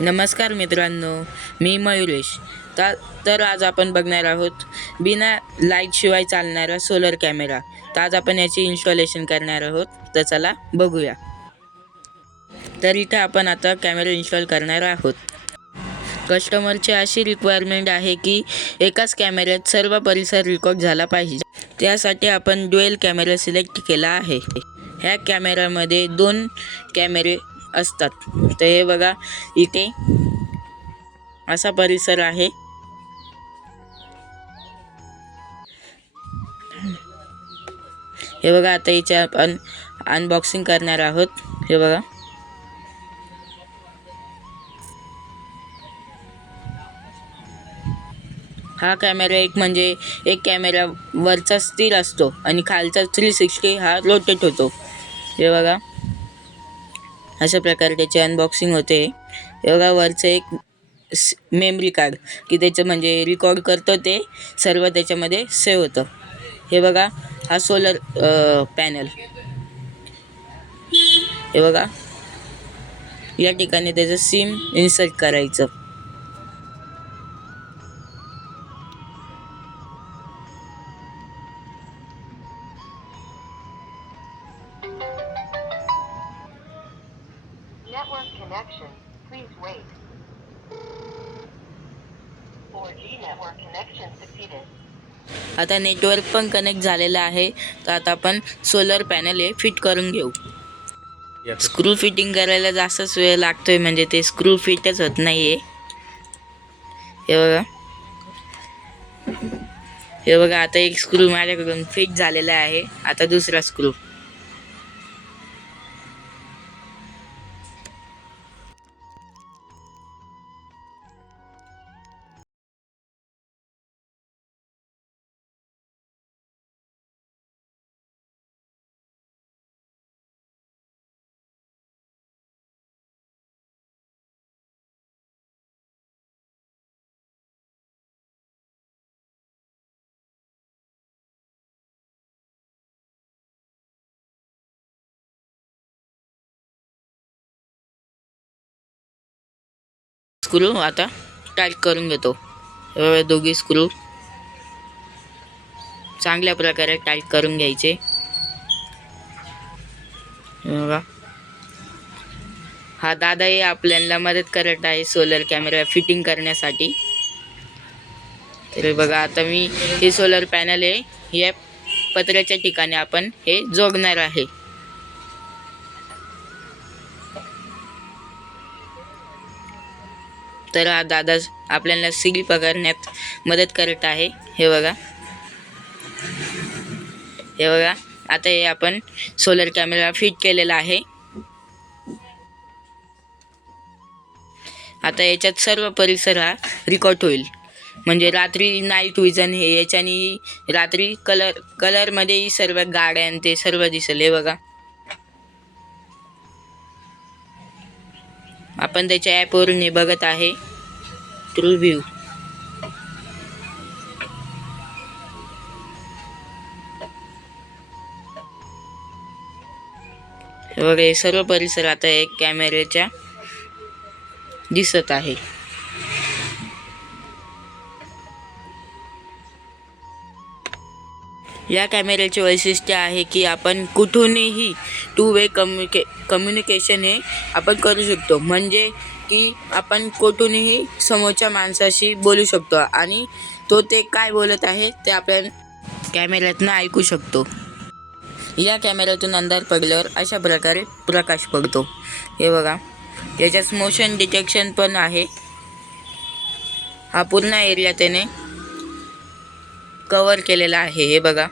नमस्कार मित्रांनो मी मयुरेश. ता तर आज आपण बघणार आहोत बिना लाईटशिवाय चालणारा सोलर कॅमेरा तर आज आपण याची इन्स्टॉलेशन करणार आहोत तर चला बघूया. तर इथे आपण आता कॅमेरा इन्स्टॉल करणार आहोत. कस्टमरची अशी रिक्वायरमेंट आहे की एकाच कॅमेऱ्यात सर्व परिसर रिकॉर्ड झाला पाहिजे. त्यासाठी आपण ड्युएल कॅमेरा सिलेक्ट केला आहे. ह्या कॅमेऱ्यामध्ये दोन कॅमेरे असतात. तर हे बघा इथे असा परिसर आहे. हे बघा आता याचे आपण अनबॉक्सिंग करणार आहोत. हे बघा. हा कॅमेरा एक म्हणजे एक कॅमेरा वरचा स्थिर असतो आणि खालचा थ्री सिक्स्टी हा रोटेट होतो. हे बघा. अशा प्रकारे त्याचे अनबॉक्सिंग होते. हे बघा वरचं एक मेमरी कार्ड की त्याचं म्हणजे रिकॉर्ड करतं ते सर्व त्याच्यामध्ये सेव्ह होतं. हे बघा हा सोलर पॅनल हे बघा. या ठिकाणी त्याचं सिम इन्सर्ट करायचं. Connection. Please wait. 4G network connection succeeded. आता नेटवर्क पण कनेक्ट झालेलं आहे. तर आता आपण सोलर पॅनल हे फिट करून घेऊ. स्क्रू फिटिंग करायला जास्तच वेळ लागतोय. म्हणजे ते स्क्रू फिटच होत नाही आहे हे बघा. हे बघा आता एक स्क्रू माझ्याकडून फिट झालेला आहे. आता दुसरा स्क्रू स्क्रू आता टाईट करून घेतो. एवढे दोघी स्क्रू. चांगल्या प्रकारे टाईट करून घ्यायचे. बघा. हा दादाही आपल्याला मदत करत आहे सोलर कॅमेरा फिटिंग करण्यासाठी. तर बघा आता मी हे सोलर पॅनल आहे या पत्र्याच्या ठिकाणी आपण हे जोडणार आहे. तर हा दादा आपल्याला सील पकडण्यात मदत करत आहे. हे बघा. हे बघा. आता हे आपण सोलर कॅमेरा फिट केलेला आहे. आता याच्यात सर्व परिसर हा रिकॉर्ड होईल. म्हणजे रात्री नाईट विजन हे याच्यानी रात्री कलर कलरमध्येही सर्व गाड्या आणि ते सर्व दिसेल. हे बघा. आपण त्याच्या ॲपवरून हे बघत आहे. ट्रू व्ह्यू वगैरे सर्व परिसर आता एक कॅमेऱ्याच्या दिसत आहे. या कॅमेऱ्याचे वैशिष्ट्य आहे की आपण कुठूनही टू वे कम्युनिके कम्युनिकेशन हे आपण करू शकतो. म्हणजे की आपण कुठूनही समोरच्या माणसाशी बोलू शकतो आणि तो ते काय बोलत आहे ते आपण कॅमेऱ्यातनं ऐकू शकतो. या कॅमेऱ्यातून अंधार पडल्यावर अशा प्रकारे प्रकाश पडतो. हे बघा याच्यात मोशन डिटेक्शन पण आहे. हा पूर्ण एरिया त्याने कवर केलेलं आहे हे बघा.